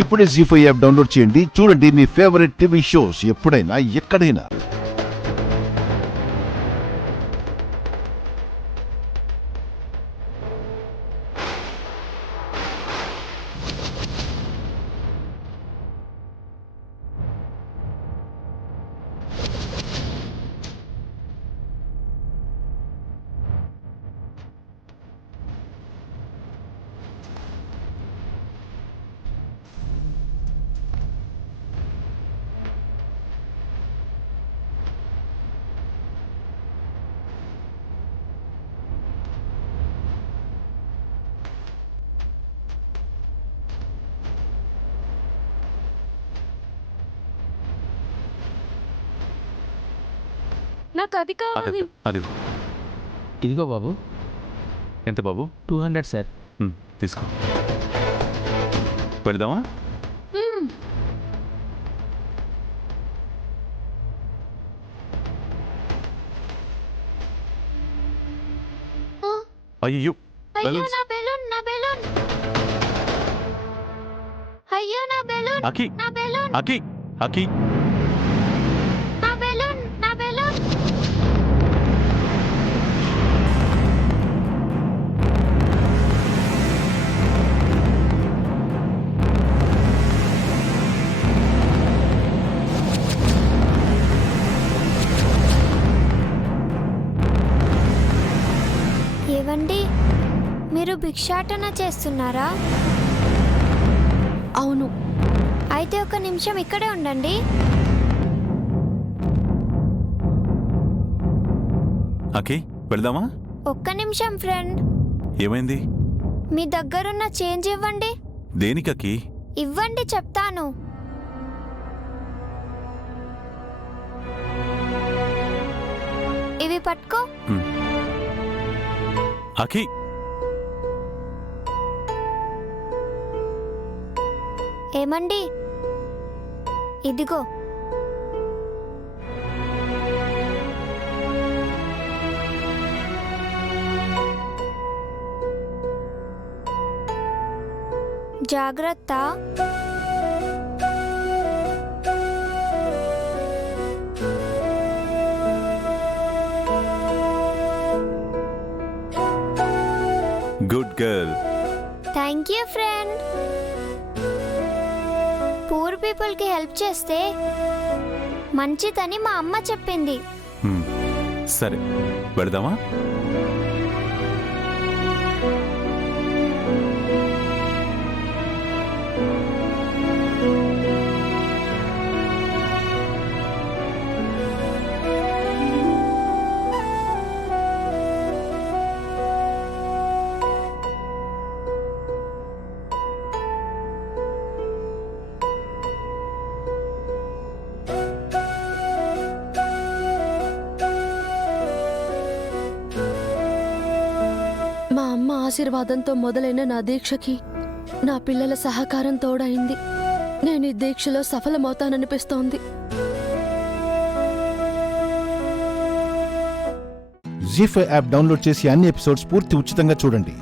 ఇప్పుడే జీ5 app download చేయండి. చూడండి మీ ఫేవరెట్ టీవీ షోస్ ఎప్పుడైనా ఎక్కడైనా. నాకు అది కావాలి. అది ఇదిగో బాబు. ఎంత బాబు? 200 సార్. తీసుకో. వెళదామా? అయ్యో అయ్యో నా బెలూన్, నా బెలూన్. అయ్యో నా బెలూన్, అకి నా బెలూన్, అకి అకి నా బెలూన్, నా బెలూన్. ఏవండి, మీరు భిక్షాటన చేస్తున్నారా? అవును. అయితే ఒక నిమిషం ఇక్కడే ఉండండి. అకి వెళదామా? ఒక్క నిమిషం ఫ్రెండ్. ఏమైంది? మీ దగ్గరున్న చేంజ్ ఇవ్వండి. దేనికకి? ఇవ్వండి చెప్తాను. ఇవి పట్టుకో. అకి ఏమండి, ఇదిగో. జాగ్రత్త. Good girl. Thank you friend. Poor పీపుల్కి హెల్ప్ చేస్తే మంచిదని మా అమ్మ చెప్పింది. సరే వెళదామా? మా అమ్మ ఆశీర్వాదంతో మొదలైన నా దీక్షకి నా పిల్లల సహకారం తోడైంది. నేను ఈ దీక్షలో సఫలమవుతాననిపిస్తోంది. జీ5 యాప్ డౌన్లోడ్ చేసి అన్ని ఎపిసోడ్స్ పూర్తి ఉచితంగా చూడండి.